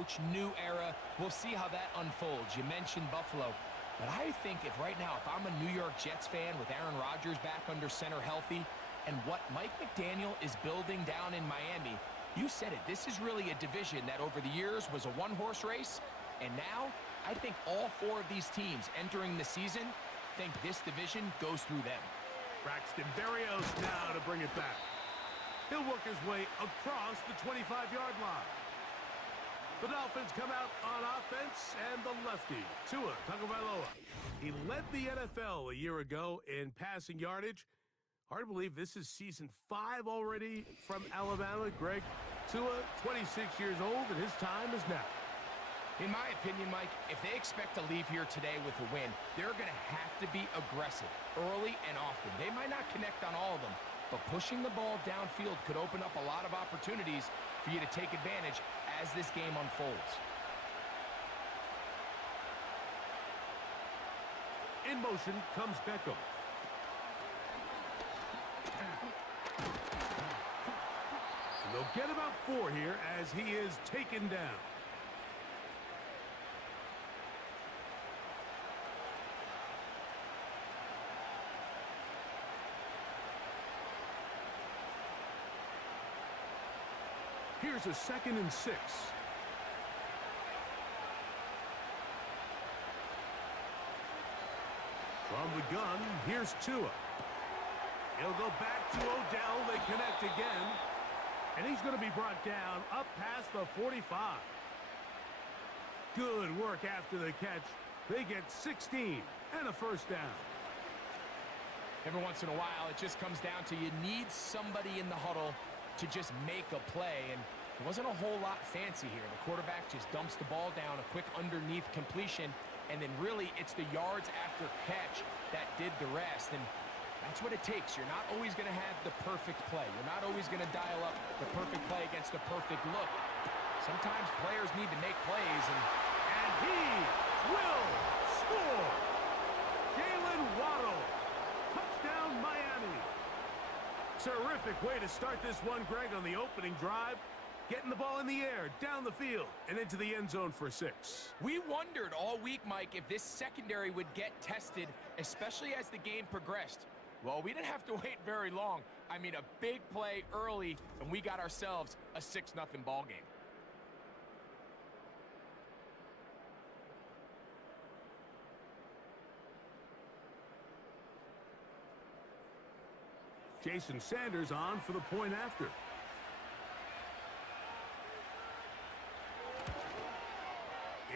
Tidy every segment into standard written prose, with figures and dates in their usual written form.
coach, new era. We'll see how that unfolds. You mentioned Buffalo. But I think if I'm a New York Jets fan with Aaron Rodgers back under center healthy, and what Mike McDaniel is building down in Miami, you said it, this is really a division that over the years was a one-horse race, and now I think all four of these teams entering the season think this division goes through them. Braxton Berrios now to bring it back. He'll work his way across the 25-yard line. The Dolphins come out on offense, and the lefty, Tua Tagovailoa. He led the NFL a year ago in passing yardage. Hard to believe this is season 5 already from Alabama. Greg, Tua, 26 years old, and his time is now. In my opinion, Mike, if they expect to leave here today with a win, they're going to have to be aggressive early and often. They might not connect on all of them, but pushing the ball downfield could open up a lot of opportunities for you to take advantage as this game unfolds. In motion comes Beckham. And they'll get about 4 here as he is taken down. Here's a 2nd and 6. From the gun, here's Tua. He'll go back to Odell. They connect again. And he's going to be brought down up past the 45. Good work after the catch. They get 16 and a first down. Every once in a while, it just comes down to you need somebody in the huddle to just make a play, and it wasn't a whole lot fancy here. The quarterback just dumps the ball down, a quick underneath completion, and then really it's the yards after catch that did the rest, and that's what it takes. You're not always going to have the perfect play. You're not always going to dial up the perfect play against the perfect look. Sometimes players need to make plays, and he will score! Jalen Waddle, touchdown Miami! Terrific way to start this one, Greg, on the opening drive. Getting the ball in the air, down the field, and into the end zone for 6. We wondered all week, Mike, if this secondary would get tested, especially as the game progressed. Well, we didn't have to wait very long. I mean, a big play early, and we got ourselves a 6-0 ball game. Jason Sanders on for the point after.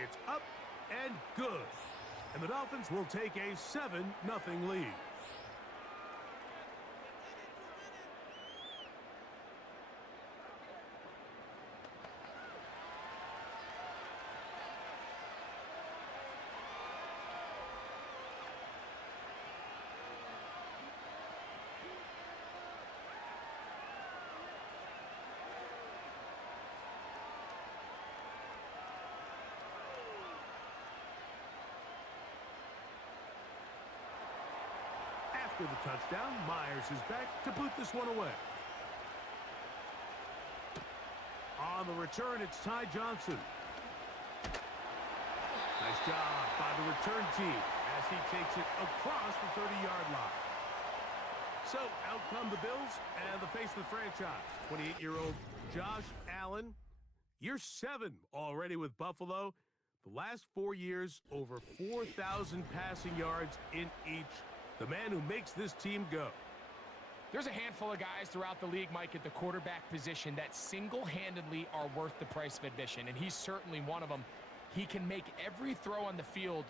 It's up and good. And the Dolphins will take a 7-0 lead. After the touchdown, Myers is back to boot this one away. On the return, it's Ty Johnson. Nice job by the return team as he takes it across the 30-yard line. So, out come the Bills and the face of the franchise, 28-year-old Josh Allen. Year 7 already with Buffalo. The last 4 years, over 4,000 passing yards in each. The man who makes this team go. There's a handful of guys throughout the league, Mike, at the quarterback position that single-handedly are worth the price of admission, and he's certainly one of them. He can make every throw on the field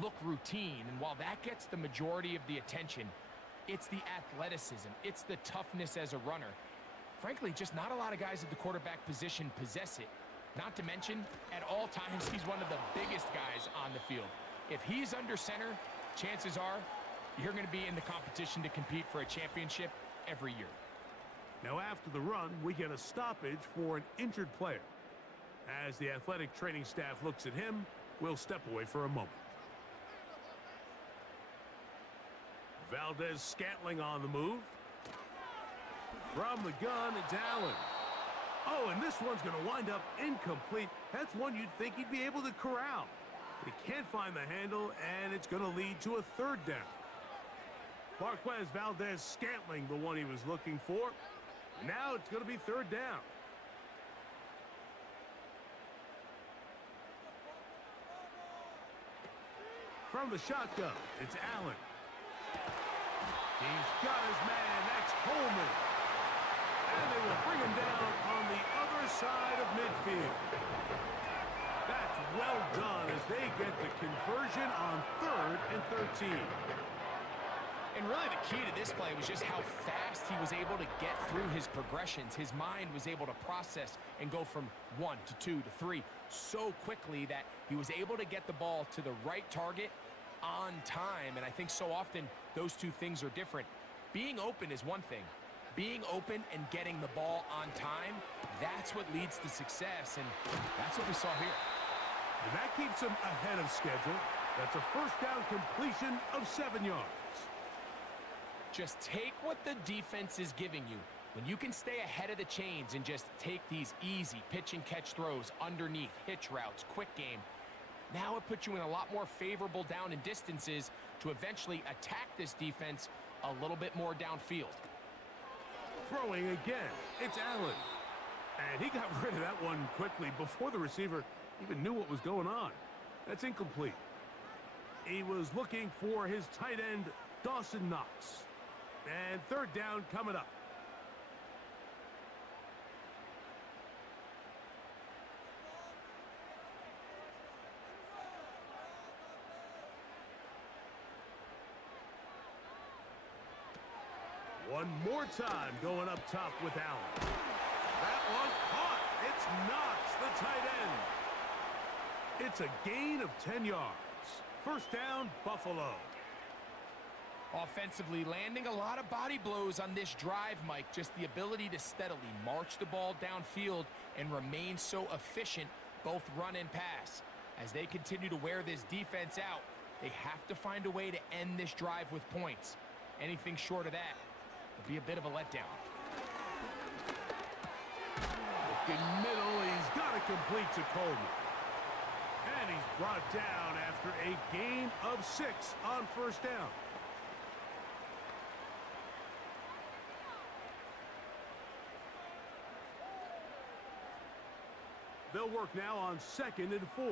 look routine, and while that gets the majority of the attention, it's the athleticism, it's the toughness as a runner. Frankly, just not a lot of guys at the quarterback position possess it. Not to mention, at all times, he's one of the biggest guys on the field. If he's under center, chances are you're going to be in the competition to compete for a championship every year. Now after the run, we get a stoppage for an injured player. As the athletic training staff looks at him, we'll step away for a moment. Valdez Scantling on the move. From the gun, it's Allen. Oh, and this one's going to wind up incomplete. That's one you'd think he'd be able to corral. He can't find the handle, and it's going to lead to a third down. Marquez Valdez-Scantling, the one he was looking for. Now it's going to be third down. From the shotgun, it's Allen. He's got his man. That's Coleman. And they will bring him down on the other side of midfield. That's well done as they get the conversion on 3rd and 13. And really the key to this play was just how fast he was able to get through his progressions. His mind was able to process and go from 1 to 2 to 3 so quickly that he was able to get the ball to the right target on time. And I think so often those two things are different. Being open is one thing. Being open and getting the ball on time, that's what leads to success. And that's what we saw here. And that keeps him ahead of schedule. That's a first down completion of 7 yards. Just take what the defense is giving you. When you can stay ahead of the chains and just take these easy pitch and catch throws underneath, hitch routes, quick game, now it puts you in a lot more favorable down and distances to eventually attack this defense a little bit more downfield. Throwing again, it's Allen. And he got rid of that one quickly before the receiver even knew what was going on. That's incomplete. He was looking for his tight end, Dawson Knox. And third down coming up. One more time going up top with Allen. That one caught. It's Knox, the tight end. It's a gain of 10 yards. First down, Buffalo. Offensively, landing a lot of body blows on this drive, Mike. Just the ability to steadily march the ball downfield and remain so efficient, both run and pass. As they continue to wear this defense out, they have to find a way to end this drive with points. Anything short of that would be a bit of a letdown. Looking middle, he's got it complete to Coleman. And he's brought down after a gain of 6 on first down. They'll work now on 2nd and 4.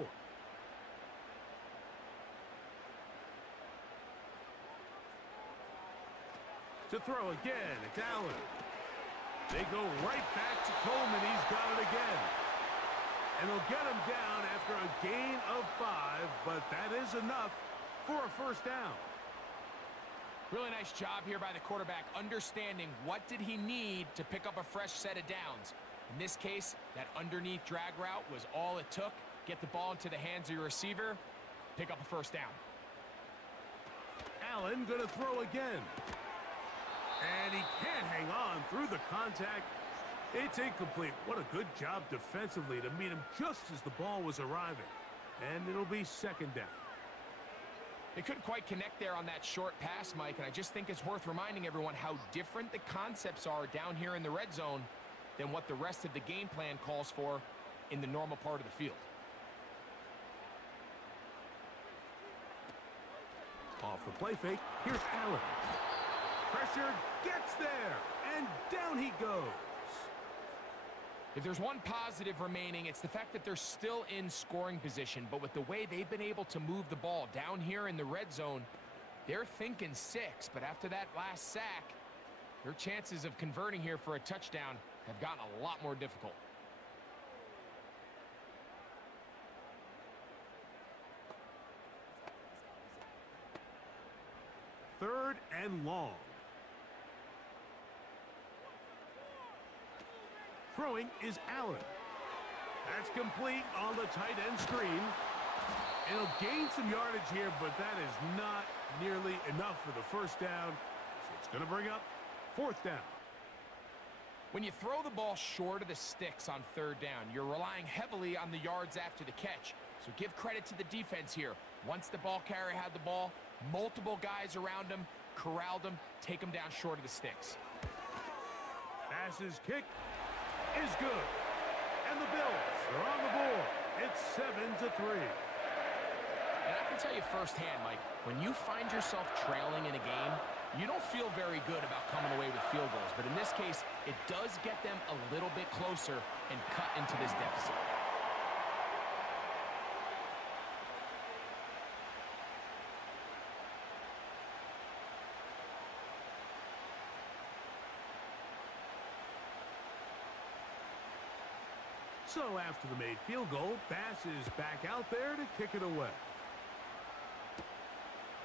To throw again, it's Allen. They go right back to Coleman. He's got it again. And they'll get him down after a gain of 5, but that is enough for a first down. Really nice job here by the quarterback, understanding what did he need to pick up a fresh set of downs. In this case, that underneath drag route was all it took. Get the ball into the hands of your receiver, pick up a first down. Allen going to throw again. And he can't hang on through the contact. It's incomplete. What a good job defensively to meet him just as the ball was arriving. And it'll be second down. They couldn't quite connect there on that short pass, Mike, and I just think it's worth reminding everyone how different the concepts are down here in the red zone than what the rest of the game plan calls for in the normal part of the field. Off the play fake, here's Allen. Pressure gets there, and down he goes. If there's one positive remaining, it's the fact that they're still in scoring position, but with the way they've been able to move the ball down here in the red zone, they're thinking 6, but after that last sack, their chances of converting here for a touchdown have gotten a lot more difficult. Third and long. Throwing is Allen. That's complete on the tight end screen. It'll gain some yardage here, but that is not nearly enough for the first down. So it's going to bring up fourth down. When you throw the ball short of the sticks on third down, you're relying heavily on the yards after the catch. So give credit to the defense here. Once the ball carrier had the ball, multiple guys around him, corralled him, take him down short of the sticks. Pass is kicked. is good. And the Bills are on the board. It's 7-3. And I can tell you firsthand, Mike, when you find yourself trailing in a game, you don't feel very good about coming away with field goals. But in this case, it does get them a little bit closer and cut into this deficit. So after the made field goal, Bass is back out there to kick it away.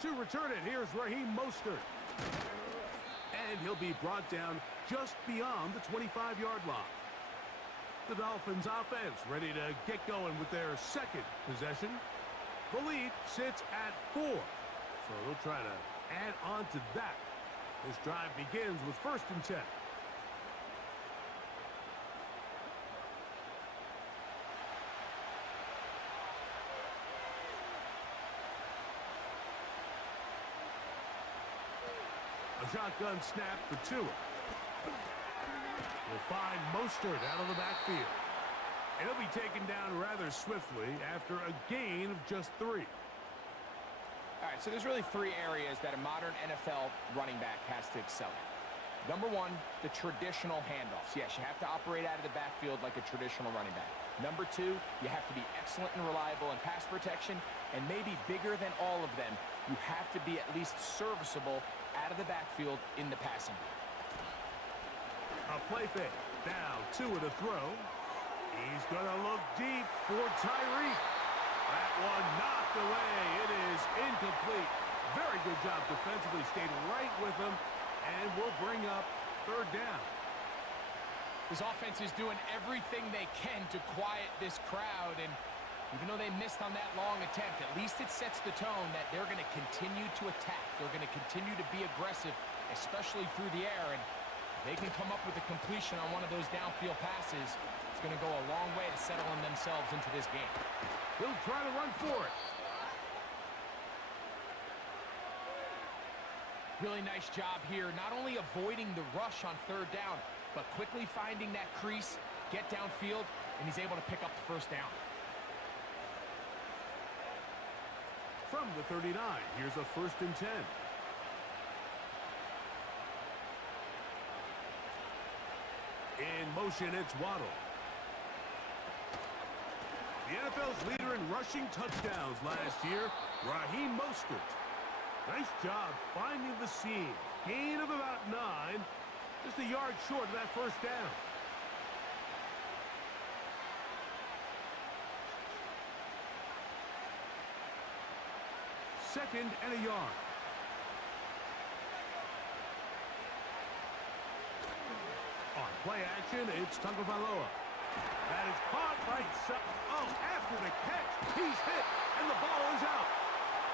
To return it, here's Raheem Mostert. And he'll be brought down just beyond the 25-yard line. The Dolphins offense ready to get going with their second possession. The lead sits at 4. So they'll try to add on to that. This drive begins with 1st and 10. A shotgun snap for Tua. We'll find Mostert out of the backfield. And he'll be taken down rather swiftly after a gain of just 3. All right, so there's really 3 areas that a modern NFL running back has to excel at. Number 1, the traditional handoffs. Yes, you have to operate out of the backfield like a traditional running back. Number 2, you have to be excellent and reliable in pass protection. And maybe bigger than all of them, you have to be at least serviceable out of the backfield in the passing game. A play fake. Now Tua to throw. He's going to look deep for Tyreek. That one knocked away. It is incomplete. Very good job defensively. Stayed right with him. And will bring up 3rd down. This offense is doing everything they can to quiet this crowd. And even though they missed on that long attempt, at least it sets the tone that they're going to continue to attack. They're going to continue to be aggressive, especially through the air. And if they can come up with a completion on one of those downfield passes, it's going to go a long way to settling themselves into this game. He'll try to run for it. Really nice job here, not only avoiding the rush on 3rd down, but quickly finding that crease, get downfield, and he's able to pick up the 1st down. From the 39, here's a 1st and 10. In motion, it's Waddle. The NFL's leader in rushing touchdowns last year, Raheem Mostert. Nice job finding the seam. Gain of about 9. Just a yard short of that 1st down. Second and a yard. On play action, it's Tagovailoa. That is caught right side. Oh, after the catch, he's hit, and the ball is out.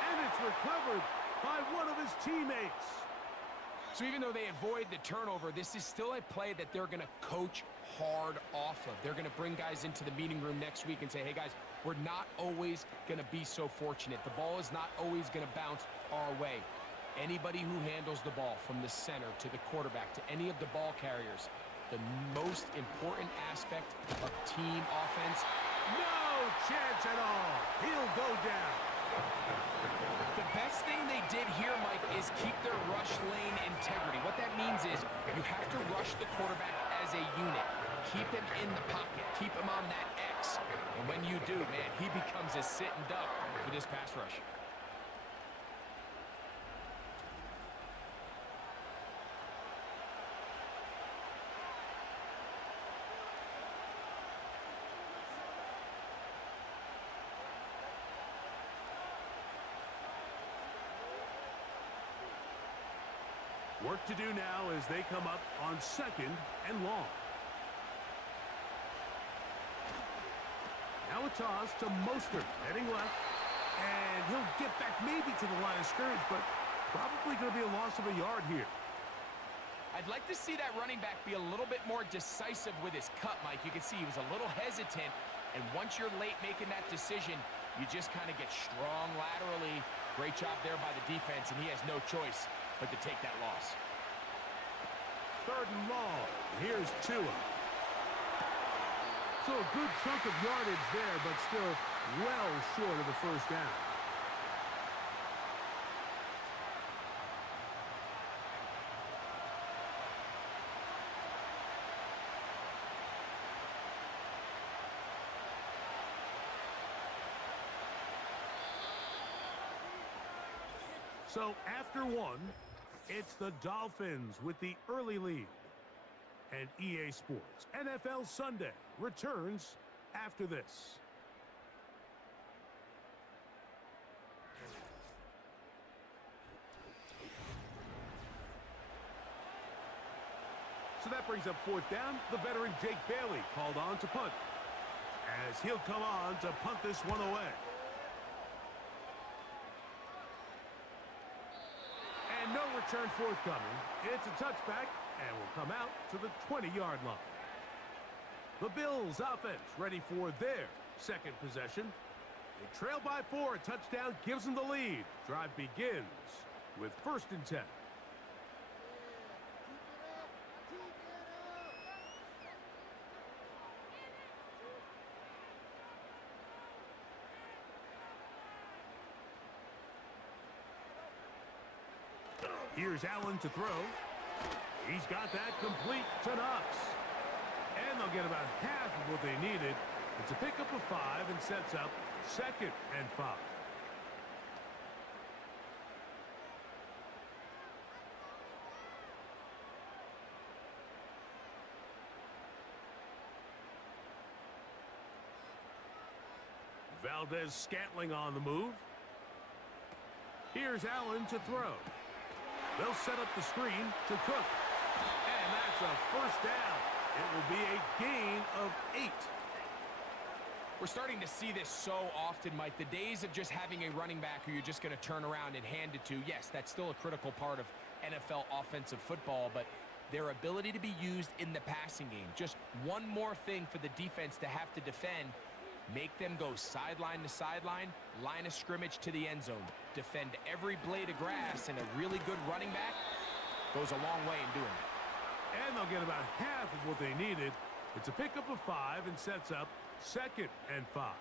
And it's recovered by one of his teammates. So even though they avoid the turnover, this is still a play that they're going to coach hard off of. They're going to bring guys into the meeting room next week and say, hey, guys, we're not always going to be so fortunate. The ball is not always going to bounce our way. Anybody who handles the ball from the center to the quarterback to any of the ball carriers, the most important aspect of team offense. No chance at all. He'll go down. The best thing they did here, Mike, is keep their rush lane integrity. What that means is you have to rush the quarterback as a unit. Keep him in the pocket. Keep him on that X. And when you do, man, he becomes a sitting duck for this pass rush. Work to do now as they come up on 2nd and long. Now a toss to Mostert, heading left. And he'll get back maybe to the line of scrimmage, but probably going to be a loss of a yard here. I'd like to see that running back be a little bit more decisive with his cut, Mike. You can see he was a little hesitant, and once you're late making that decision, you just kind of get strong laterally. Great job there by the defense, and he has no choice but to take that loss. 3rd and long. Here's Tua. So a good chunk of yardage there, but still well short of the first down. So after one, it's the Dolphins with the early lead. And EA Sports NFL Sunday returns after this. So that brings up fourth down. The veteran Jake Bailey called on to punt, as he'll come on to punt this one away. And no return forthcoming. It's a touchback and will come out to the 20-yard line. The Bills offense ready for their second possession. They trail by 4. A touchdown gives them the lead. Drive begins with 1st and 10. Here's Allen to throw. He's got that complete to Knox. And they'll get about half of what they needed. It's a pickup of 5 and sets up 2nd and 5. Valdez-Scantling on the move. Here's Allen to throw. They'll set up the screen to Cook. And that's a 1st down. It will be a gain of 8. We're starting to see this so often, Mike. The days of just having a running back who you're just going to turn around and hand it to, yes, that's still a critical part of NFL offensive football, but their ability to be used in the passing game, just one more thing for the defense to have to defend, make them go sideline to sideline, line of scrimmage to the end zone, defend every blade of grass, and a really good running back goes a long way in doing it. And they'll get about half of what they needed. It's a pickup of 5 and sets up 2nd and 5.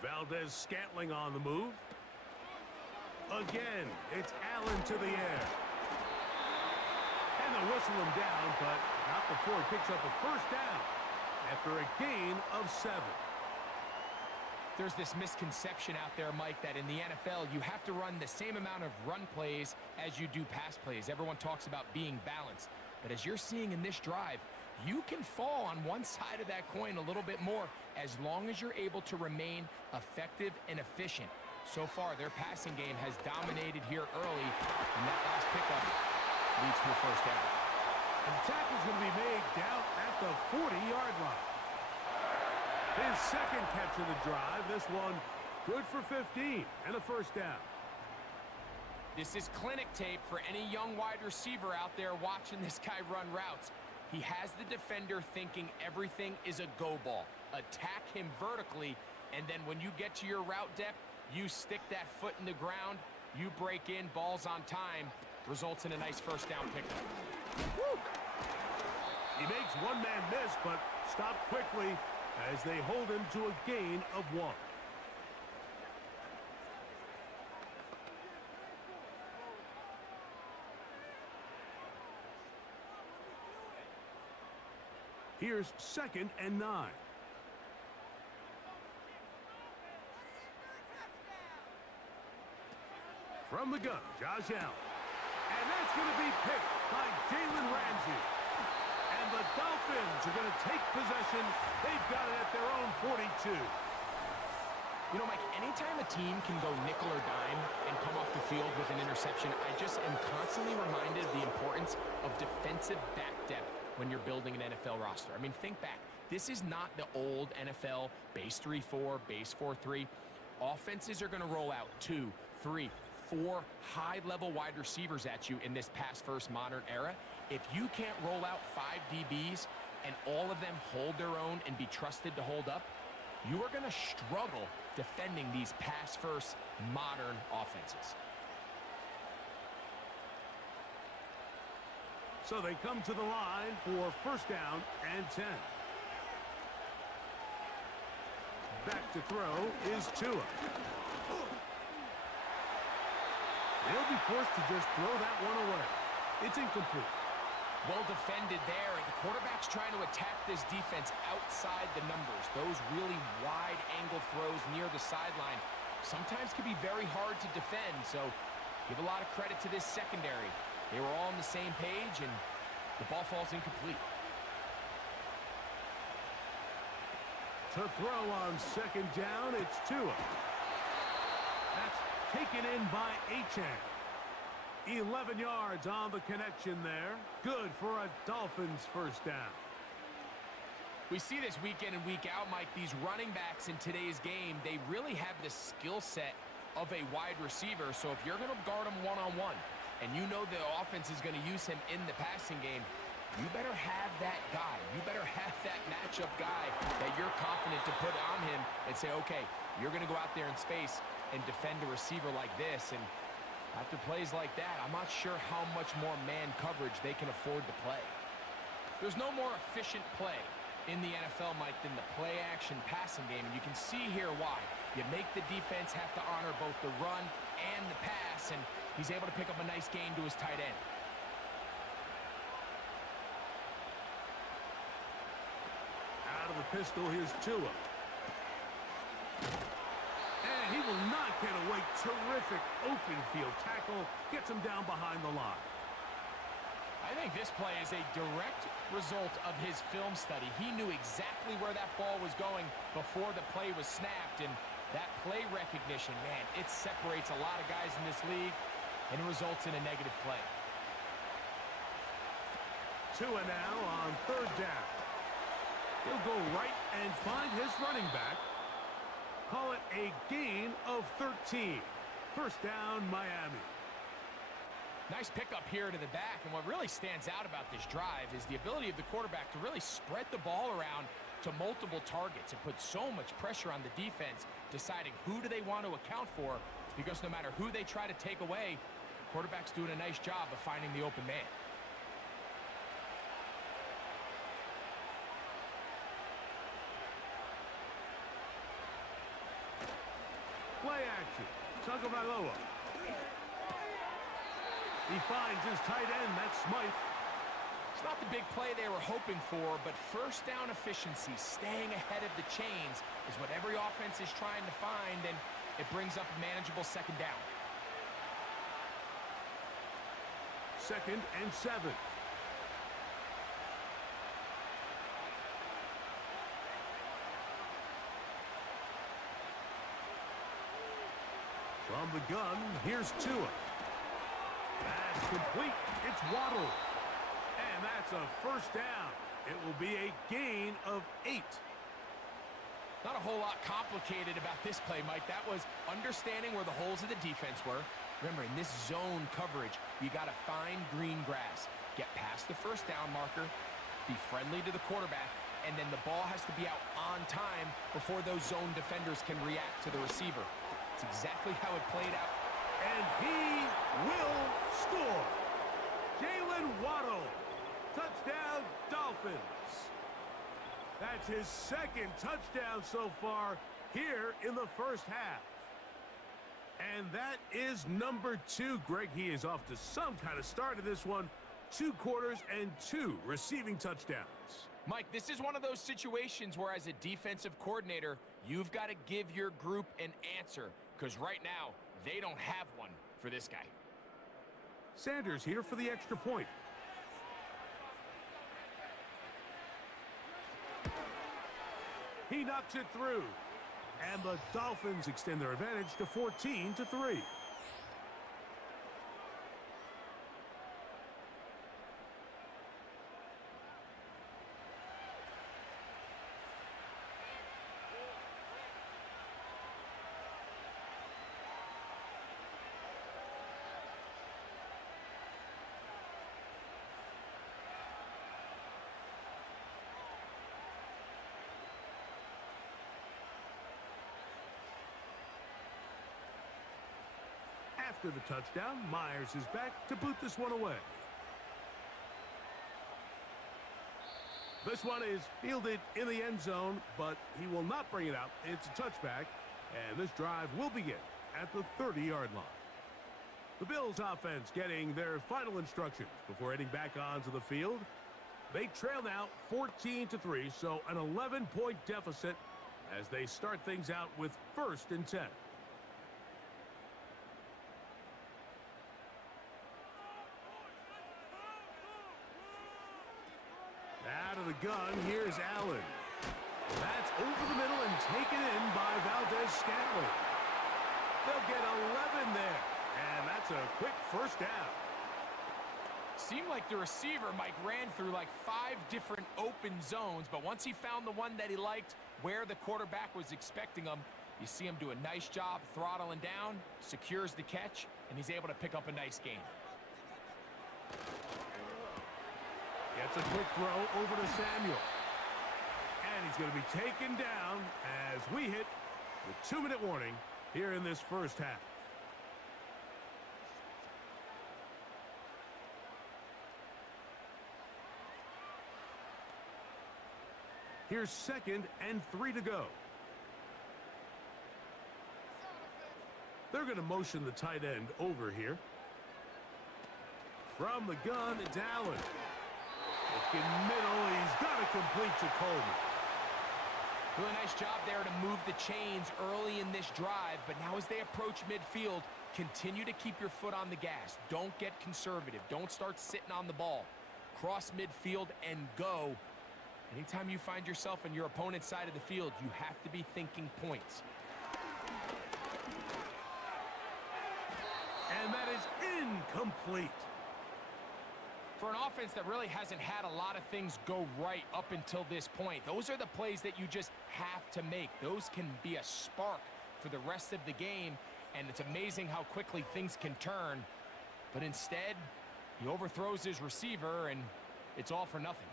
Valdez-Scantling on the move. Again, it's Allen to the air. And they'll whistle him down, but not before he picks up a 1st down after a gain of 7. There's this misconception out there, Mike, that in the NFL, you have to run the same amount of run plays as you do pass plays. Everyone talks about being balanced. But as you're seeing in this drive, you can fall on one side of that coin a little bit more as long as you're able to remain effective and efficient. So far, their passing game has dominated here early, and that last pickup leads to a 1st down. And the tackle's going to be made down at the 40-yard line. His 2nd catch of the drive. This one good for 15 and a 1st down. This is clinic tape for any young wide receiver out there watching this guy run routes. He has the defender thinking everything is a go ball. Attack him vertically, and then when you get to your route depth, you stick that foot in the ground, you break in, ball's on time, results in a nice 1st down pickup. Woo! He makes one man miss, but stopped quickly as they hold him to a gain of 1. Here's 2nd and 9. From the gun, Josh Allen. And that's going to be picked by Jalen Ramsey. And the Dolphins are going to take possession. They've got it at their own 42. You know, Mike, anytime a team can go nickel or dime and come off the field with an interception, I just am constantly reminded of the importance of defensive back depth when you're building an NFL roster. I mean, think back. This is not the old NFL base 3-4, base 4-3. Offenses are going to roll out 2, 3, 4 high-level wide receivers at you in this pass-first modern era. If you can't roll out 5 DBs and all of them hold their own and be trusted to hold up, you are going to struggle defending these pass-first modern offenses. So they come to the line for first down and 10. Back to throw is Tua. He'll be forced to just throw that one away. It's incomplete. Well defended there, and the quarterback's trying to attack this defense outside the numbers. Those really wide angle throws near the sideline sometimes can be very hard to defend, so give a lot of credit to this secondary. They were all on the same page, and the ball falls incomplete. To throw on second down, it's Tua. That's taken in by Achane. 11 yards on the connection there. Good for a Dolphins first down. We see this week in and week out, Mike, these running backs in today's game, they really have the skill set of a wide receiver. So if you're going to guard him one-on-one and you know the offense is going to use him in the passing game, you better have that guy. You better have that matchup guy that you're confident to put on him and say, okay, you're going to go out there in space and defend a receiver like this. And after plays like that, I'm not sure how much more man coverage they can afford to play. There's no more efficient play in the NFL, Mike, than the play-action passing game, and you can see here why. You make the defense have to honor both the run and the pass, and he's able to pick up a nice gain to his tight end. Out of the pistol, here's Tua. And he will not get away. Terrific open field tackle. Gets him down behind the line. I think this play is a direct result of his film study. He knew exactly where that ball was going before the play was snapped, and that play recognition, man, it separates a lot of guys in this league, and it results in a negative play. Tua now on third down. He'll go right and find his running back. Call it a gain of 13. First down, Miami. Nice pickup here to the back, and what really stands out about this drive is the ability of the quarterback to really spread the ball around to multiple targets and put so much pressure on the defense, deciding who do they want to account for, because no matter who they try to take away, the quarterback's doing a nice job of finding the open man. Play action. Tagovailoa. He finds his tight end. That's Smythe. It's not the big play they were hoping for, but first down efficiency, staying ahead of the chains, is what every offense is trying to find, and it brings up a manageable second down. 2nd and 7. From the gun, here's Tua. That's complete. It's Waddle. And that's a first down. It will be a gain of 8. Not a whole lot complicated about this play, Mike. That was understanding where the holes of the defense were. Remember, in this zone coverage, you got to find green grass. Get past the first down marker, be friendly to the quarterback, and then the ball has to be out on time before those zone defenders can react to the receiver. It's exactly how it played out. And he will score. Jalen Waddle. Touchdown, Dolphins. That's his second touchdown so far here in the first half. And that is number 2. Greg, he is off to some kind of start in this one. 2 quarters and 2 receiving touchdowns. Mike, this is one of those situations where as a defensive coordinator, you've got to give your group an answer, because right now, they don't have one for this guy. Sanders here for the extra point. He knocks it through. And the Dolphins extend their advantage to 14-3. After the touchdown, Myers is back to boot this one away. This one is fielded in the end zone, but he will not bring it out. It's a touchback, and this drive will begin at the 30-yard line. The Bills offense getting their final instructions before heading back onto the field. They trail now 14-3, so an 11-point deficit as they start things out with 1st and 10. Out of the gun, here's Allen. That's over the middle and taken in by Valdez-Scantling. They'll get 11 there, and that's a quick first down. Seemed like the receiver, Mike, ran through like 5 different open zones, but once he found the one that he liked where the quarterback was expecting him, you see him do a nice job throttling down, secures the catch, and he's able to pick up a nice gain. Gets a quick throw over to Samuel. And he's going to be taken down as we hit the 2-minute warning here in this first half. Here's 2nd and 3 to go. They're going to motion the tight end over here. From the gun, it's Allen. Looking middle, he's got to complete to Coleman. Really nice job there to move the chains early in this drive, but now as they approach midfield, continue to keep your foot on the gas. Don't get conservative. Don't start sitting on the ball. Cross midfield and go. Anytime you find yourself on your opponent's side of the field, you have to be thinking points. And that is incomplete. For an offense that really hasn't had a lot of things go right up until this point, those are the plays that you just have to make. Those can be a spark for the rest of the game, and it's amazing how quickly things can turn. But instead, he overthrows his receiver, and it's all for nothing.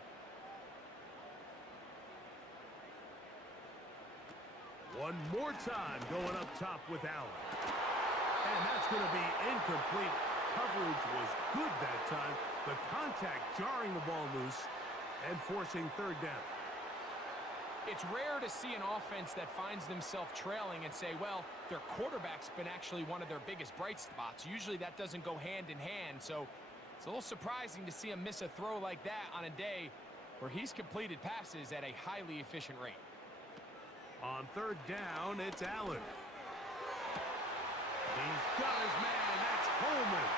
One more time going up top with Allen. And that's going to be incomplete. Coverage was good that time. The contact jarring the ball loose and forcing 3rd down. It's rare to see an offense that finds themselves trailing and say, well, their quarterback's been actually one of their biggest bright spots. Usually that doesn't go hand in hand, so it's a little surprising to see him miss a throw like that on a day where he's completed passes at a highly efficient rate. On 3rd down, it's Allen. He's got his man. That's Coleman.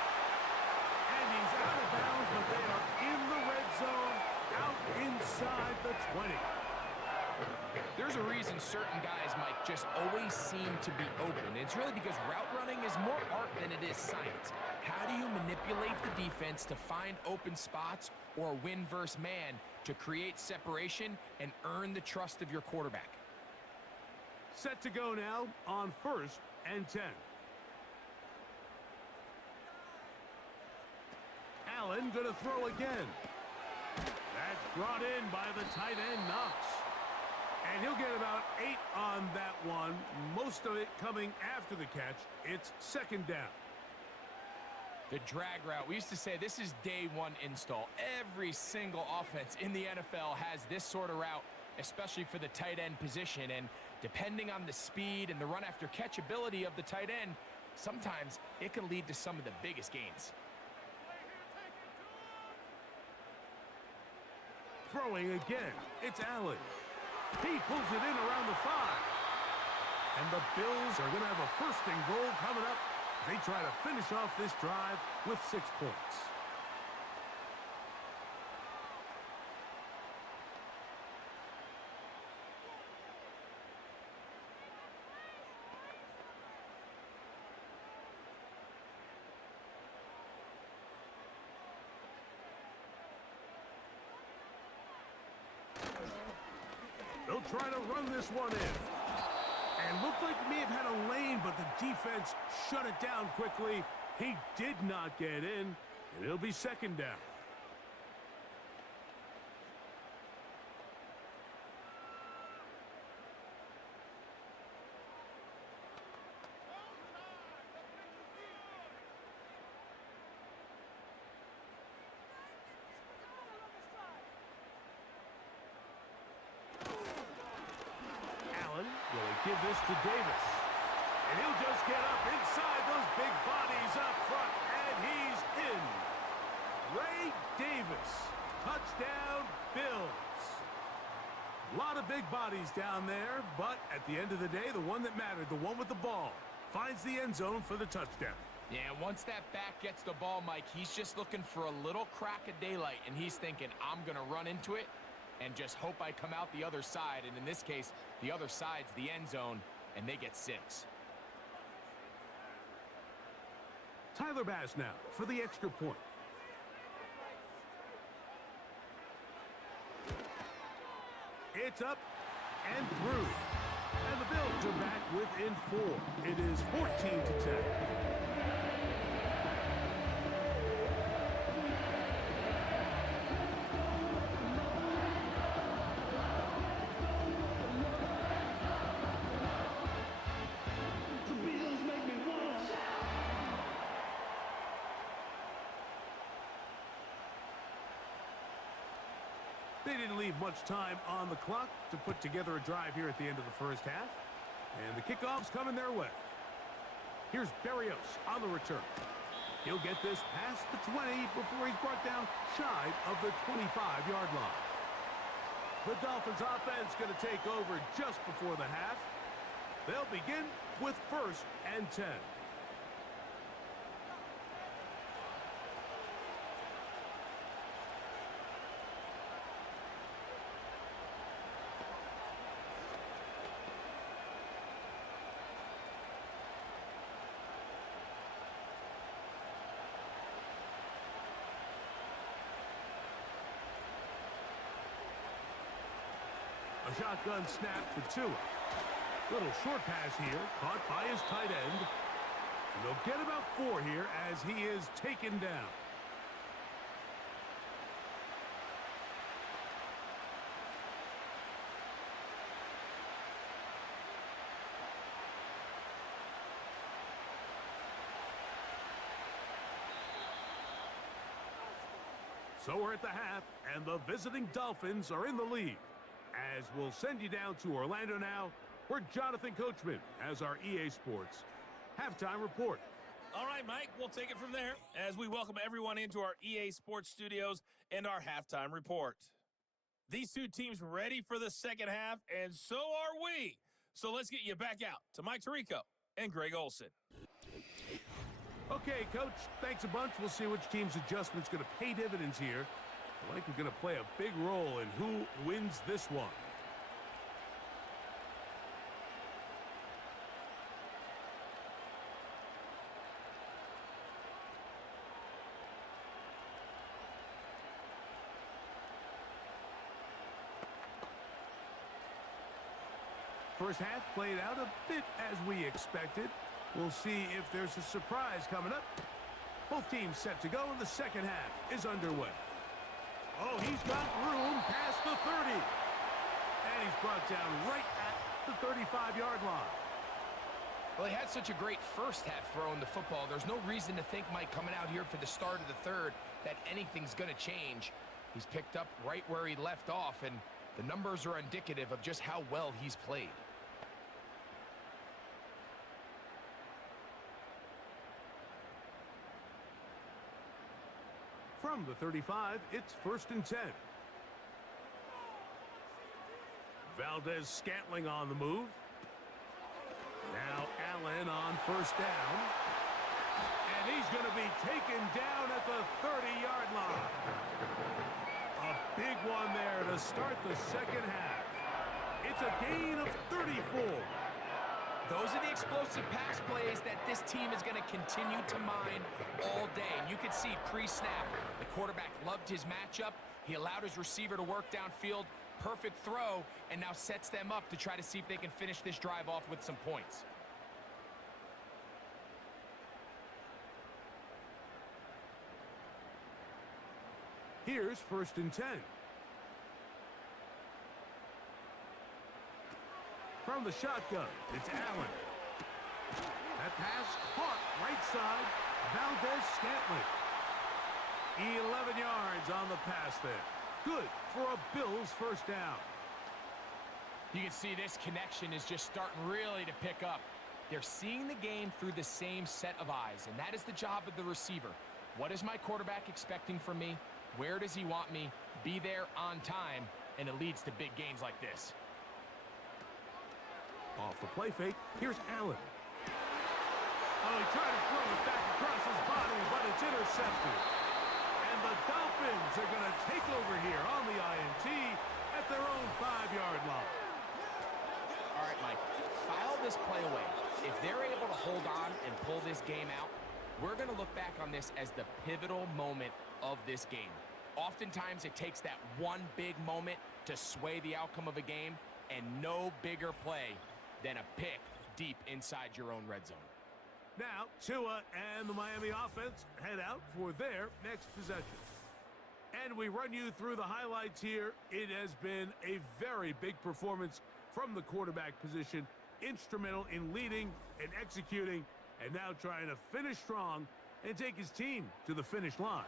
And he's out of bounds, but they are in the red zone, out inside the 20. There's a reason certain guys, Mike, just always seem to be open. It's really because route running is more art than it is science. How do you manipulate the defense to find open spots or win versus man to create separation and earn the trust of your quarterback? Set to go now on 1st and 10. Allen going to throw again. That's brought in by the tight end, Knox. And he'll get about 8 on that one. Most of it coming after the catch. It's 2nd down. The drag route. We used to say this is day 1 install. Every single offense in the NFL has this sort of route, especially for the tight end position. And depending on the speed and the run after catch ability of the tight end, sometimes it can lead to some of the biggest gains. Throwing again, it's Allen. He pulls it in around the 5. And the Bills are going to have a 1st and goal coming up. They try to finish off this drive with 6 points. They'll try to run this one in. And looked like he may have had a lane, but the defense shut it down quickly. He did not get in, and it'll be 2nd down. give this to Davis. And he'll just get up inside those big bodies up front, and he's in. Ray Davis, touchdown Bills. A lot of big bodies down there, but at the end of the day, the one that mattered, the one with the ball, finds the end zone for the touchdown. Yeah, once that back gets the ball, Mike, he's just looking for a little crack of daylight, and he's thinking, I'm going to run into it and just hope I come out the other side. And in this case, the other side's the end zone, and they get 6. Tyler Bass now for the extra point. It's up and through. And the Bills are back within 4. It is 14-10. They didn't leave much time on the clock to put together a drive here at the end of the first half. And the kickoff's coming their way. Here's Berrios on the return. He'll get this past the 20 before he's brought down shy of the 25-yard line. The Dolphins offense going to take over just before the half. They'll begin with 1st and 10. A shotgun snap for Tua. Little short pass here, caught by his tight end. And they'll get about 4 here as he is taken down. So we're at the half, and the visiting Dolphins are in the lead. As we'll send you down to Orlando now, where Jonathan Coachman has our EA Sports halftime report. All right, Mike, we'll take it from there as we welcome everyone into our EA Sports studios and our halftime report. These two teams ready for the second half, and so are we. So let's get you back out to Mike Tirico and Greg Olson. Okay, Coach, thanks a bunch. We'll see which team's adjustment's going to pay dividends here. I think we're going to play a big role in who wins this one. First half played out a bit as we expected. We'll see if there's a surprise coming up. Both teams set to go, and the second half is underway. Oh, he's got room past the 30. And he's brought down right at the 35-yard line. Well, he had such a great first half throwing the football. There's no reason to think, Mike, coming out here for the start of the third, that anything's going to change. He's picked up right where he left off, and the numbers are indicative of just how well he's played. From the 35, it's 1st and 10. Valdez-Scantling on the move. Now Allen on first down. And he's going to be taken down at the 30-yard line. A big one there to start the second half. It's a gain of 34. Those are the explosive pass plays that this team is going to continue to mine all day. And you can see pre-snap, the quarterback loved his matchup. He allowed his receiver to work downfield. Perfect throw, and now sets them up to try to see if they can finish this drive off with some points. Here's 1st and 10. From the shotgun, it's Allen. That pass caught right side, Valdez-Scantling. 11 yards on the pass there. Good for a Bills first down. You can see this connection is just starting really to pick up. They're seeing the game through the same set of eyes, and that is the job of the receiver. What is my quarterback expecting from me? Where does he want me? Be there on time, and it leads to big gains like this. Off the play fake, here's Allen. Oh, he tried to throw it back across his body, but it's intercepted. And the Dolphins are going to take over here on the INT at their own 5-yard line. All right, Mike, file this play away. If they're able to hold on and pull this game out, we're going to look back on this as the pivotal moment of this game. Oftentimes, it takes that one big moment to sway the outcome of a game, and no bigger play than a pick deep inside your own red zone. Now, Tua and the Miami offense head out for their next possession. And we run you through the highlights here. It has been a very big performance from the quarterback position, instrumental in leading and executing, and now trying to finish strong and take his team to the finish line.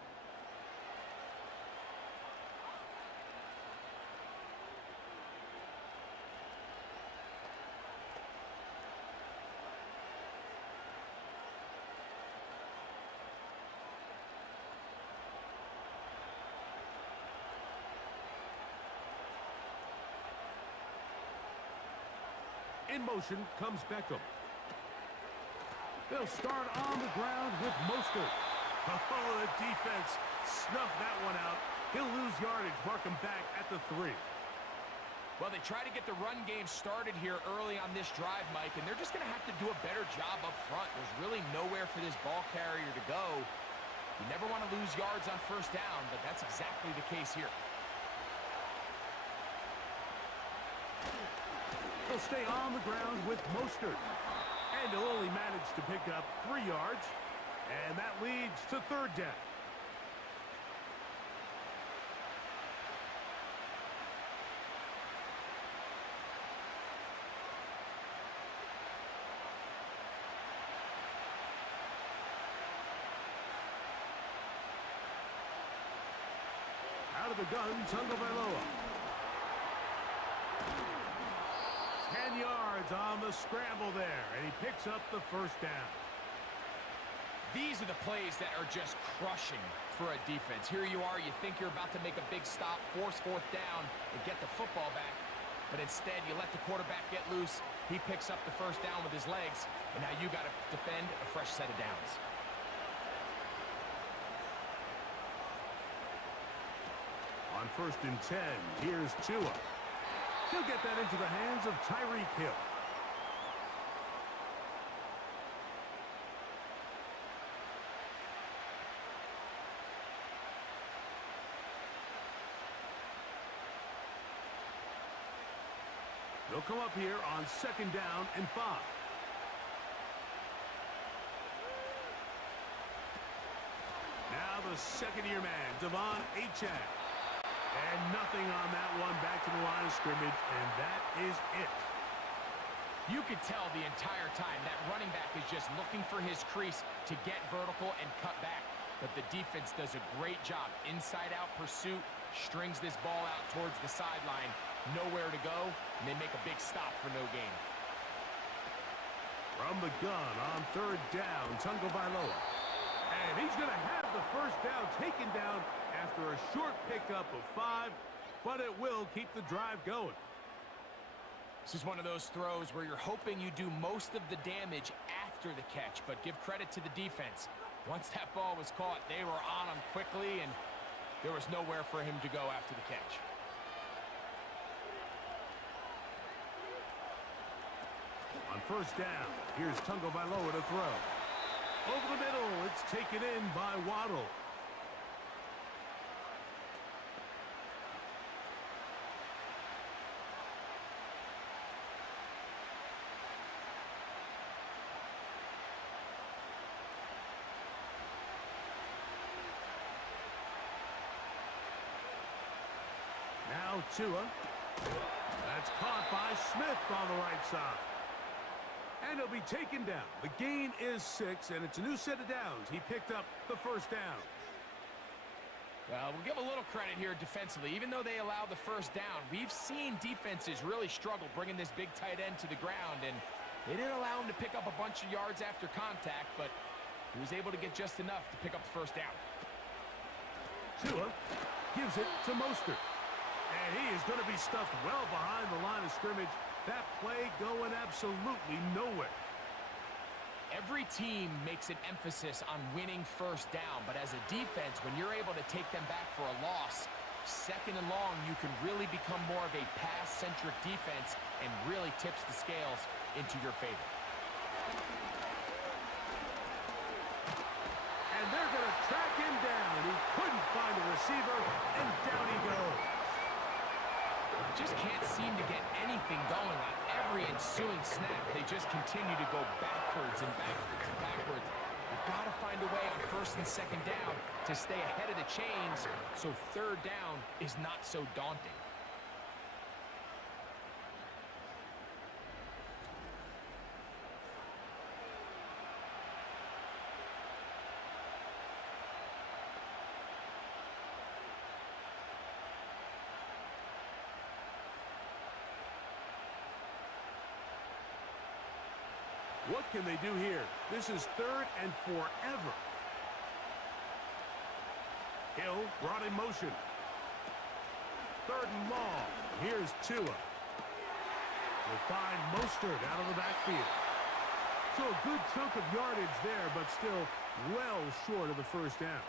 In motion comes Beckham. They'll start on the ground with Mostert. Oh, the defense snuffed that one out. He'll lose yardage, mark him back at the 3. Well, they try to get the run game started here early on this drive, Mike, and they're just going to have to do a better job up front. There's really nowhere for this ball carrier to go. You never want to lose yards on first down, but that's exactly the case here. He'll stay on the ground with Mostert. And he'll only manage to pick up 3 yards. And that leads to 3rd down. Out of the gun, Tagovailoa. 10 yards on the scramble there, and he picks up the 1st down. These are the plays that are just crushing for a defense. Here you are, you think you're about to make a big stop, force 4th down, and get the football back. But instead, you let the quarterback get loose. He picks up the 1st down with his legs, and now you got to defend a fresh set of downs. On 1st and 10, here's Tua. He'll get that into the hands of Tyreek Hill. They'll come up here on 2nd down and 5. Now the second-year man, Devon Achane. And nothing on that one, back to the line of scrimmage, and that is it. You could tell the entire time that running back is just looking for his crease to get vertical and cut back. But the defense does a great job. Inside-out pursuit, strings this ball out towards the sideline. Nowhere to go, and they make a big stop for no gain. From the gun on 3rd down, Tagovailoa. And he's going to have the 1st down taken down after a short pickup of 5, but it will keep the drive going. This is one of those throws where you're hoping you do most of the damage after the catch, but give credit to the defense. Once that ball was caught, they were on him quickly, and there was nowhere for him to go after the catch. On 1st down, here's Tagovailoa to throw. Over the middle, it's taken in by Waddle. Now Tua. That's caught by Smith on the right side. And he'll be taken down. The gain is 6, and it's a new set of downs. He picked up the 1st down. Well, we'll give a little credit here defensively. Even though they allowed the first down, we've seen defenses really struggle bringing this big tight end to the ground, and they didn't allow him to pick up a bunch of yards after contact, but he was able to get just enough to pick up the first down. Tua gives it to Mostert. And he is going to be stuffed well behind the line of scrimmage. That play going absolutely nowhere. Every team makes an emphasis on winning first down, but as a defense, when you're able to take them back for a loss, second and long, you can really become more of a pass-centric defense and really tips the scales into your favor. And they're going to track him down. He couldn't find a receiver, and down he goes. Just can't seem to get anything going on every ensuing snap. They just continue to go backwards and backwards and backwards. They've got to find a way on first and second down to stay ahead of the chains so third down is not so daunting. What can they do here? This is third and forever. Hill brought in motion. Third and long. Here's Tua. They'll find Mostert out of the backfield. So a good chunk of yardage there, but still well short of the first down.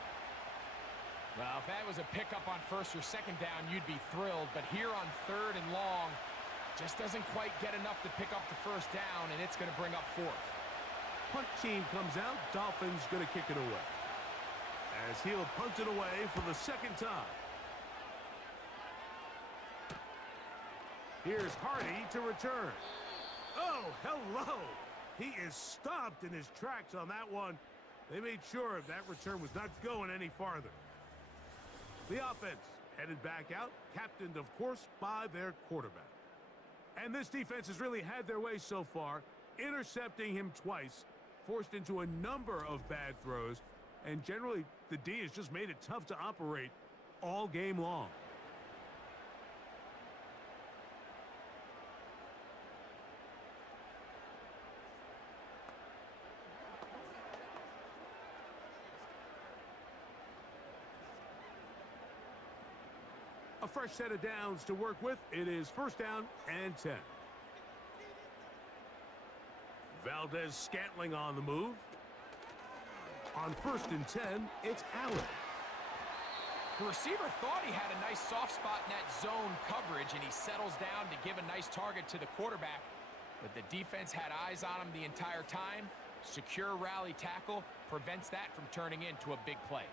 Well, if that was a pickup on first or second down, you'd be thrilled. But here on third and long, just doesn't quite get enough to pick up the first down, and it's going to bring up fourth. Punt team comes out. Dolphins going to kick it away. As he'll punt it away for the second time. Here's Hardy to return. Oh, hello. He is stopped in his tracks on that one. They made sure that return was not going any farther. The offense headed back out, captained, of course, by their quarterback. And this defense has really had their way so far, intercepting him twice, forced into a number of bad throws, and generally the D has just made it tough to operate all game long. A fresh set of downs to work with. It is first down and 10. Valdez-Scantling on the move. On first and 10, it's Allen. The receiver thought he had a nice soft spot in that zone coverage, and he settles down to give a nice target to the quarterback. But the defense had eyes on him the entire time. Secure rally tackle prevents that from turning into a big play.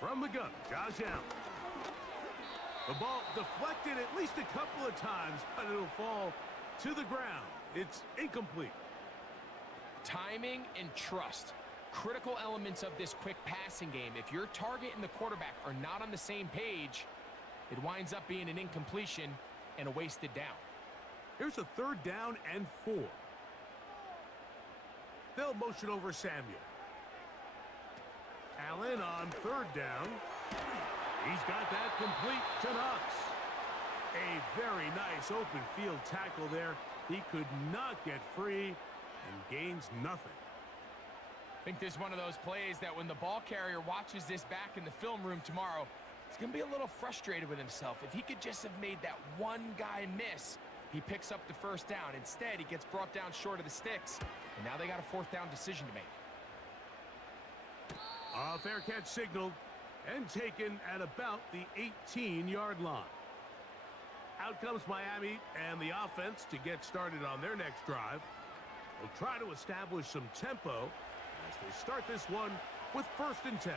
From the gun, Josh Allen. The ball deflected at least a couple of times, but it'll fall to the ground. It's incomplete. Timing and trust. Critical elements of this quick passing game. If your target and the quarterback are not on the same page, it winds up being an incompletion and a wasted down. Here's a third down and 4. They'll motion over Samuel. Allen on third down. He's got that complete to Knox. A very nice open field tackle there. He could not get free and gains nothing. I think this is one of those plays that when the ball carrier watches this back in the film room tomorrow, he's going to be a little frustrated with himself. If he could just have made that one guy miss, he picks up the first down. Instead, he gets brought down short of the sticks, and now they got a fourth down decision to make. A fair catch signaled and taken at about the 18-yard line. Out comes Miami and the offense to get started on their next drive. They'll try to establish some tempo as they start this one with first and 10.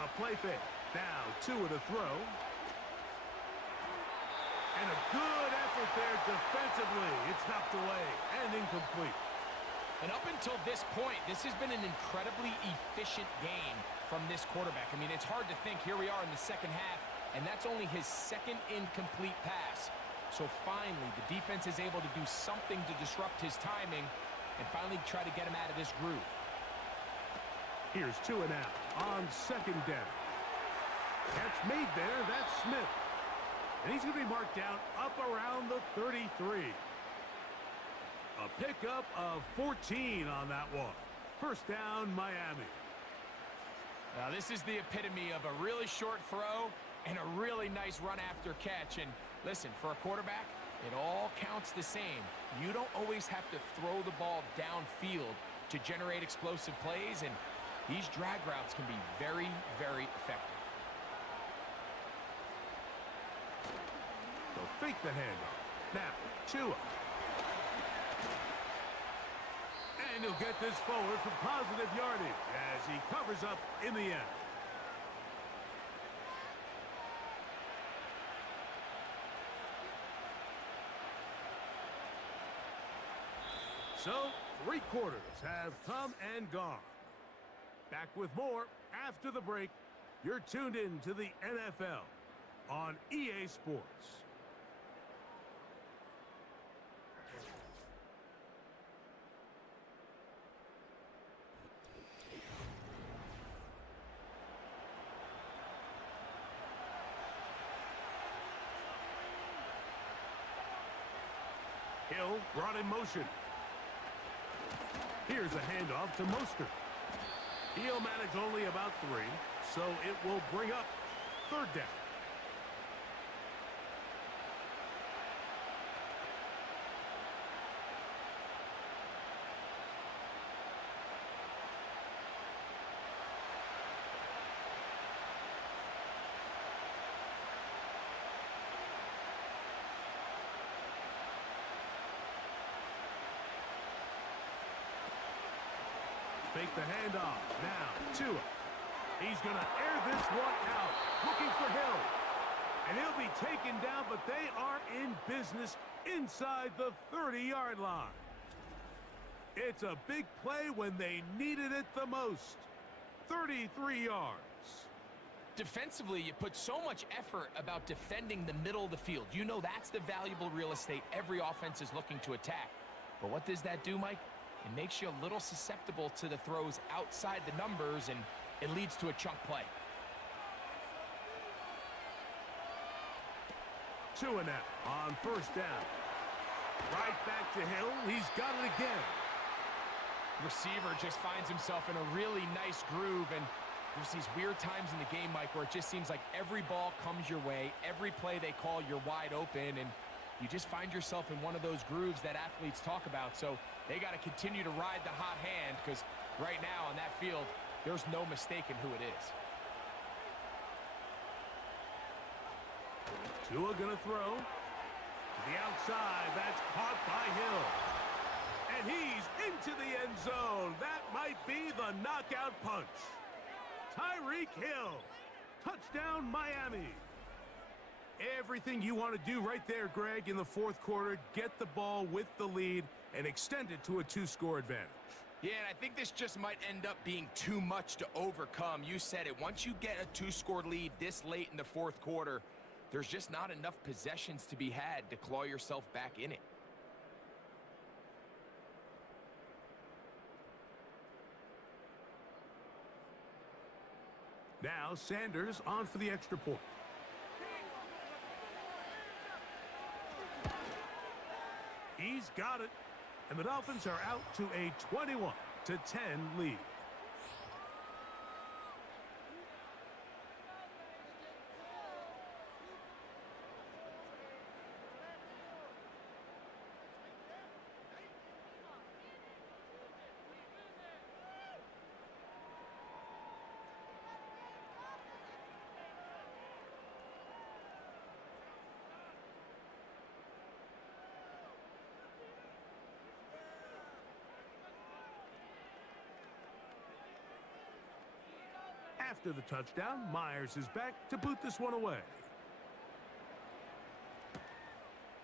A play fake. Now Tua to throw. And a good effort there defensively. It's knocked away and incomplete. And up until this point, this has been an incredibly efficient game from this quarterback. I mean, it's hard to think. Here we are in the second half, and that's only his second incomplete pass. So finally, the defense is able to do something to disrupt his timing and finally try to get him out of this groove. Here's Tua now on second down. Catch made there. That's Smith. And he's going to be marked down up around the 33. A pickup of 14 on that one. First down, Miami. Now, this is the epitome of a really short throw and a really nice run after catch. And listen, for a quarterback, it all counts the same. You don't always have to throw the ball downfield to generate explosive plays, and these drag routes can be very, very effective. They'll fake the handoff. Now, Tua. And he'll get this forward for positive yardage as he covers up in the end. So, 3 quarters have come and gone. Back with more after the break. You're tuned in to the NFL on EA Sports. Hill brought in motion. Here's a handoff to Mostert. He'll manage only about 3, so it will bring up third down. Fake the handoff. Now, Tua. He's going to air this one out. Looking for Hill. And he'll be taken down, but they are in business inside the 30-yard line. It's a big play when they needed it the most. 33 yards. Defensively, you put so much effort about defending the middle of the field. You know that's the valuable real estate every offense is looking to attack. But what does that do, Mike? It makes you a little susceptible to the throws outside the numbers, and it leads to a chunk play. Tua now on first down. Right back to Hill. He's got it again. Receiver just finds himself in a really nice groove, and there's these weird times in the game, Mike, where it just seems like every ball comes your way. Every play they call, you're wide open, and you just find yourself in one of those grooves that athletes talk about. So they got to continue to ride the hot hand, because right now on that field, there's no mistaking who it is. Tua gonna throw. To the outside, that's caught by Hill. And he's into the end zone. That might be the knockout punch. Tyreek Hill. Touchdown, Miami. Everything you want to do right there, Greg, in the fourth quarter. Get the ball with the lead and extend it to a 2-score advantage. Yeah, and I think this just might end up being too much to overcome. You said it. Once you get a 2-score lead this late in the fourth quarter, there's just not enough possessions to be had to claw yourself back in it. Now Sanders on for the extra point. He's got it. And the Dolphins are out to a 21-10 lead. After the touchdown, Myers is back to boot this one away.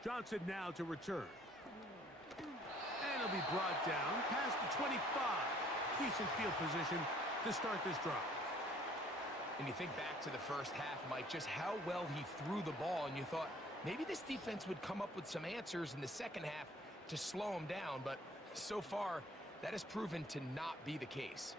Johnson now to return. And he'll be brought down past the 25. Decent field position to start this drive. And you think back to the first half, Mike, just how well he threw the ball, and you thought maybe this defense would come up with some answers in the second half to slow him down, but so far, that has proven to not be the case.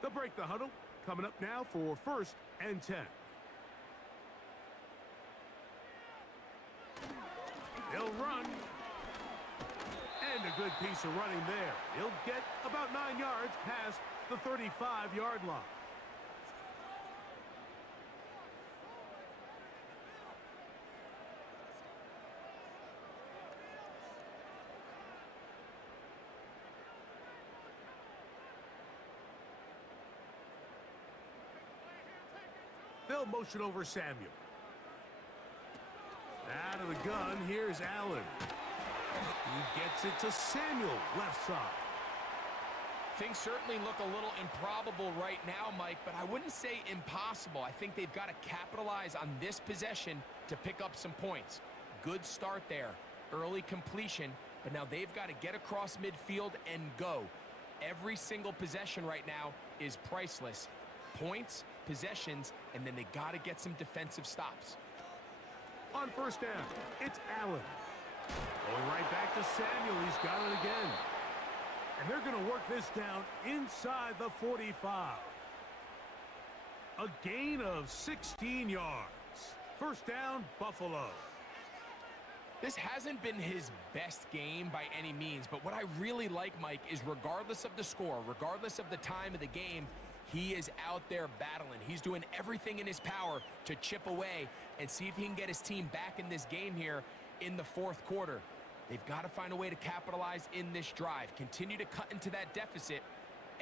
They'll break the huddle. Coming up now for 1st and 10. He'll run. And a good piece of running there. He'll get about 9 yards past the 35-yard line. They'll motion over Samuel. Out of the gun, here's Allen. He gets it to Samuel, left side. Things certainly look a little improbable right now, Mike, but I wouldn't say impossible. I think they've got to capitalize on this possession to pick up some points. Good start there. Early completion, but now they've got to get across midfield and go. Every single possession right now is priceless. Points, possessions, and then they got to get some defensive stops. On 1st down, it's Allen. Going right back to Samuel. He's got it again. And they're going to work this down inside the 45. A gain of 16 yards. 1st down, Buffalo. This hasn't been his best game by any means, but what I really like, Mike, is regardless of the score, regardless of the time of the game, he is out there battling. He's doing everything in his power to chip away and see if he can get his team back in this game here in the 4th quarter. They've got to find a way to capitalize in this drive. Continue to cut into that deficit.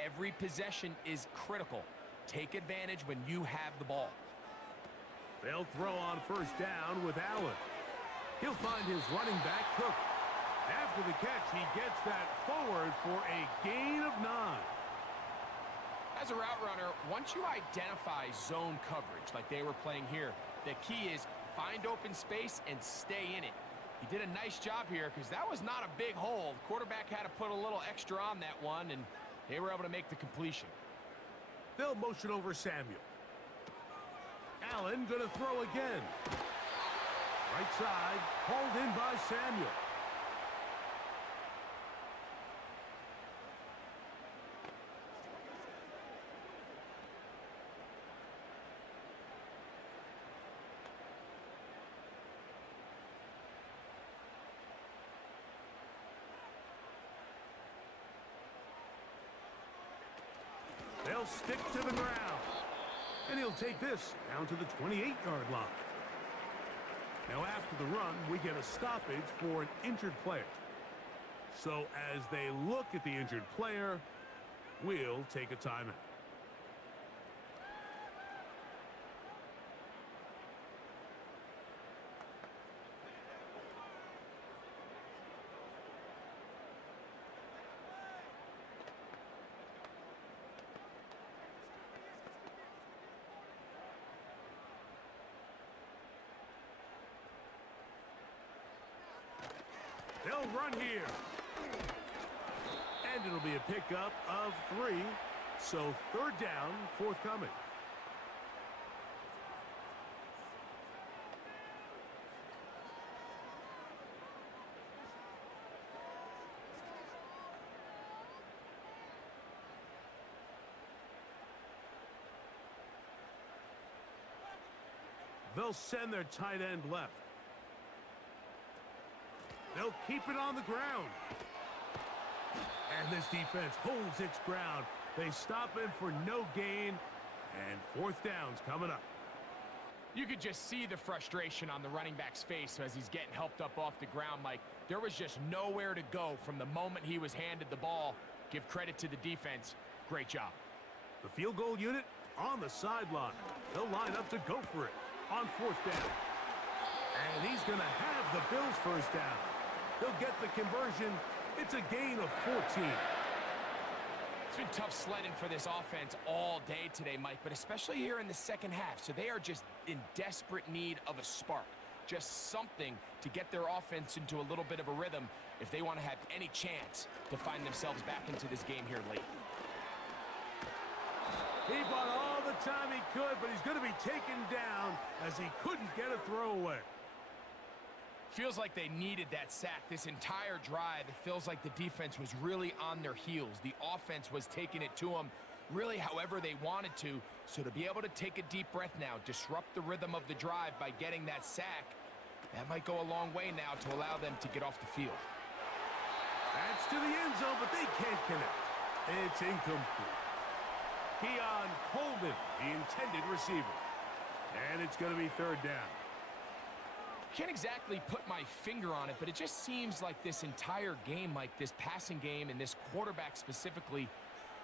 Every possession is critical. Take advantage when you have the ball. They'll throw on 1st down with Allen. He'll find his running back, Cook. After the catch, he gets that forward for a gain of 9. As a route runner, once you identify zone coverage like they were playing here, the key is find open space and stay in it. He did a nice job here because that was not a big hole. The quarterback had to put a little extra on that one, and they were able to make the completion. They'll motion over Samuel. Allen going to throw again. Right side, hauled in by Samuel. They'll stick to the ground. And he'll take this down to the 28-yard line. Now after the run, we get a stoppage for an injured player. So as they look at the injured player, we'll take a timeout. They'll run here. And it'll be a pickup of 3. So 3rd down, forthcoming. They'll send their tight end left. They'll keep it on the ground. And this defense holds its ground. They stop him for no gain. And 4th down's coming up. You could just see the frustration on the running back's face as he's getting helped up off the ground, Mike. There was just nowhere to go from the moment he was handed the ball. Give credit to the defense. Great job. The field goal unit on the sideline. They'll line up to go for it on 4th down. And he's going to have the Bills first down. He'll get the conversion. It's a gain of 14. It's been tough sledding for this offense all day today, Mike, but especially here in the second half. So they are just in desperate need of a spark, just something to get their offense into a little bit of a rhythm if they want to have any chance to find themselves back into this game here late. He bought all the time he could, but he's going to be taken down as he couldn't get a throwaway. Feels like they needed that sack this entire drive. It feels like the defense was really on their heels. The offense was taking it to them really however they wanted to. So to be able to take a deep breath now, disrupt the rhythm of the drive by getting that sack, that might go a long way now to allow them to get off the field. That's to the end zone, but they can't connect. It's incomplete. Keon Coleman, the intended receiver. And it's going to be third down. Can't exactly put my finger on it, but it just seems like this entire game, like this passing game and this quarterback specifically,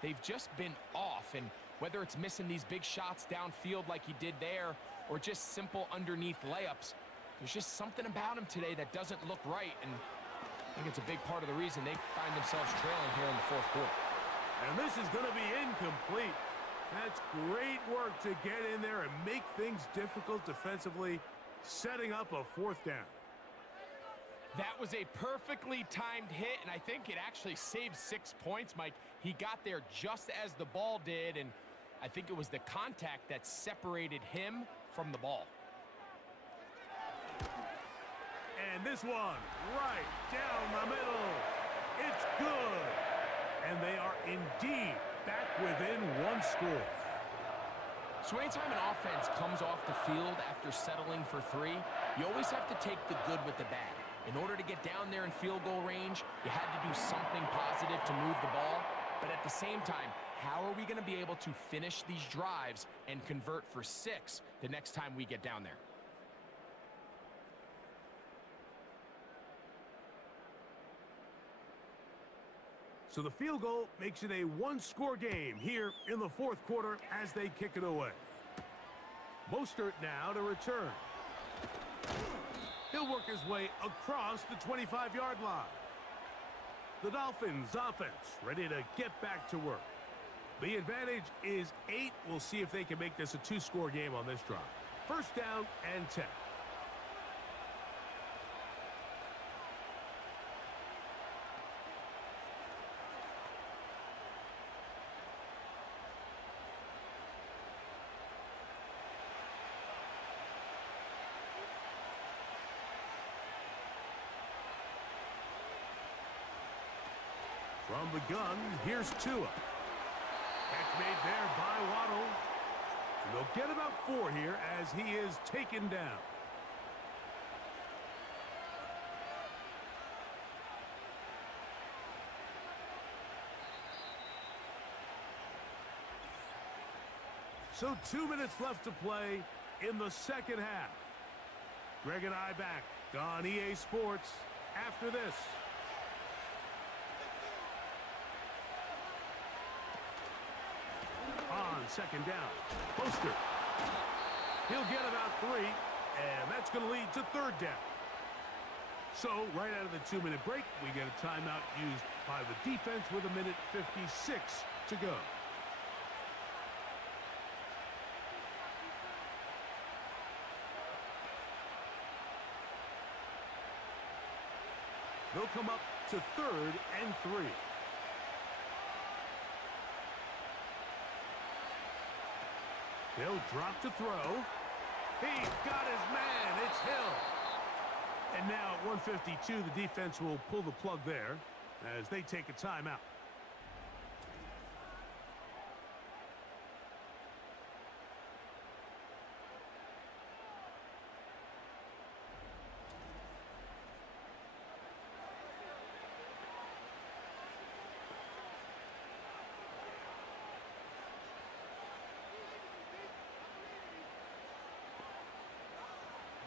they've just been off. And whether it's missing these big shots downfield like he did there or just simple underneath layups, there's just something about him today that doesn't look right. And I think it's a big part of the reason they find themselves trailing here in the fourth quarter. And this is going to be incomplete. That's great work to get in there and make things difficult defensively, setting up a fourth down. That was a perfectly timed hit, and I think it actually saved 6 points, Mike. He got there just as the ball did, and I think it was the contact that separated him from the ball. And this one, right down the middle. It's good. And they are indeed back within one score. So anytime an offense comes off the field after settling for 3, you always have to take the good with the bad. In order to get down there in field goal range, you had to do something positive to move the ball. But at the same time, how are we going to be able to finish these drives and convert for 6 the next time we get down there? So the field goal makes it a one-score game here in the fourth quarter as they kick it away. Mostert now to return. He'll work his way across the 25-yard line. The Dolphins offense ready to get back to work. The advantage is 8. We'll see if they can make this a 2-score game on this drive. First down and 10. From the gun, here's Tua. Catch made there by Waddle. And they'll get about 4 here as he is taken down. So 2 minutes left to play in the second half. Greg and I back on EA Sports after this. On second down, Mostert. He'll get about 3, and that's going to lead to third down. So right out of the 2-minute break, we get a timeout used by the defense with 1:56 to go. They'll come up to 3rd and 3. They'll drop to throw. He's got his man. It's Hill. And now at 1:52, the defense will pull the plug there as they take a timeout.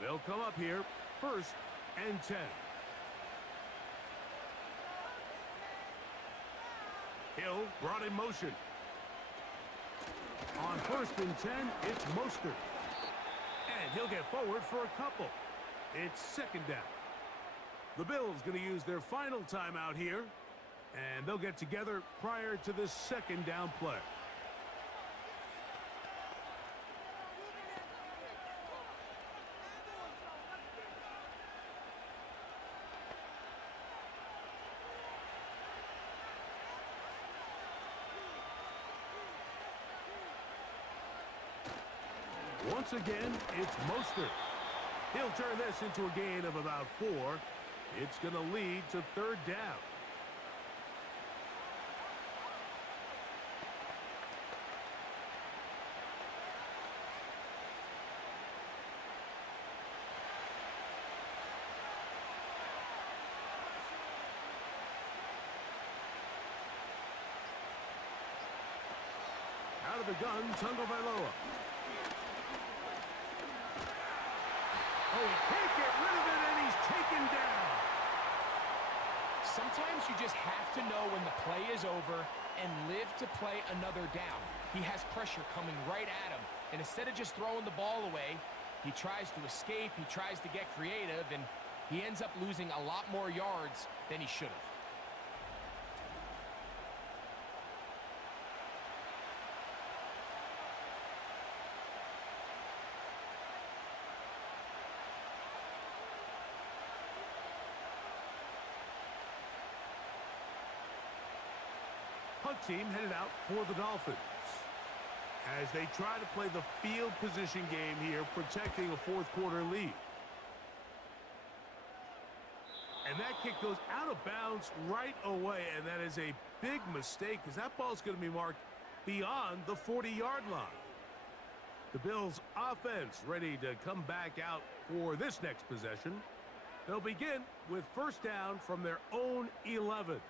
They'll come up here, 1st and 10. Hill brought in motion. On 1st and 10, it's Mostert. And he'll get forward for a couple. It's second down. The Bills going to use their final timeout here, and they'll get together prior to this second down play. Once again, it's Mostert. He'll turn this into a gain of about 4. It's going to lead to third down. Out of the gun, Tagovailoa. Oh, he can't get rid of it, and he's taken down. Sometimes you just have to know when the play is over and live to play another down. He has pressure coming right at him, and instead of just throwing the ball away, he tries to escape, he tries to get creative, and he ends up losing a lot more yards than he should have. Punt team headed out for the Dolphins as they try to play the field position game here, protecting a fourth quarter lead. And that kick goes out of bounds right away, and that is a big mistake because that ball is going to be marked beyond the 40-yard line. The Bills' offense ready to come back out for this next possession. They'll begin with first down from their own 11.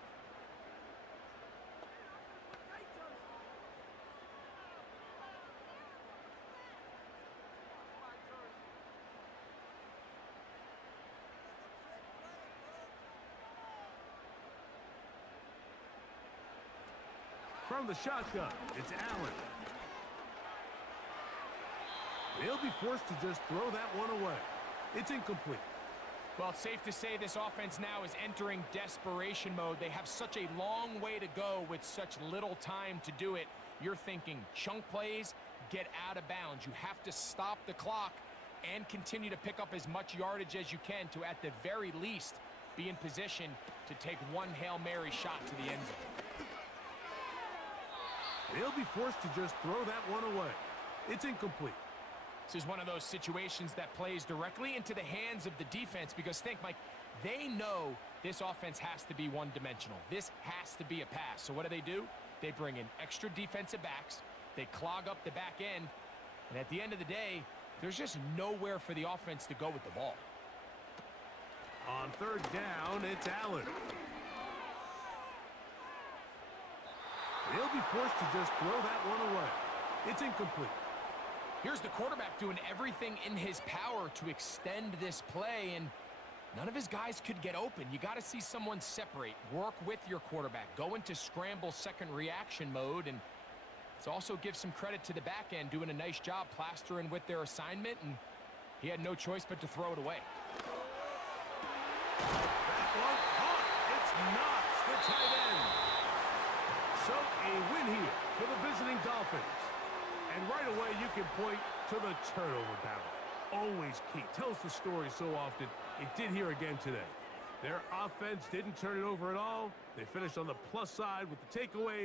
From the shotgun, it's Allen. They'll be forced to just throw that one away. It's incomplete. Well, it's safe to say this offense now is entering desperation mode. They have such a long way to go with such little time to do it. You're thinking chunk plays, get out of bounds. You have to stop the clock and continue to pick up as much yardage as you can to, at the very least, be in position to take one Hail Mary shot to the end zone. They'll be forced to just throw that one away. It's incomplete. This is one of those situations that plays directly into the hands of the defense because think, Mike, they know this offense has to be one-dimensional. This has to be a pass. So what do? They bring in extra defensive backs. They clog up the back end. And at the end of the day, there's just nowhere for the offense to go with the ball. On third down, it's Allen. They'll be forced to just throw that one away. It's incomplete. Here's the quarterback doing everything in his power to extend this play, and none of his guys could get open. You got to see someone separate, work with your quarterback, go into scramble second reaction mode, and let's also give some credit to the back end doing a nice job plastering with their assignment, and he had no choice but to throw it away. That one caught. It's Knox, the tight end. So a win here for the visiting Dolphins. And right away you can point to the turnover battle. Always key. Tells the story so often. It did here again today. Their offense didn't turn it over at all. They finished on the plus side with the takeaways.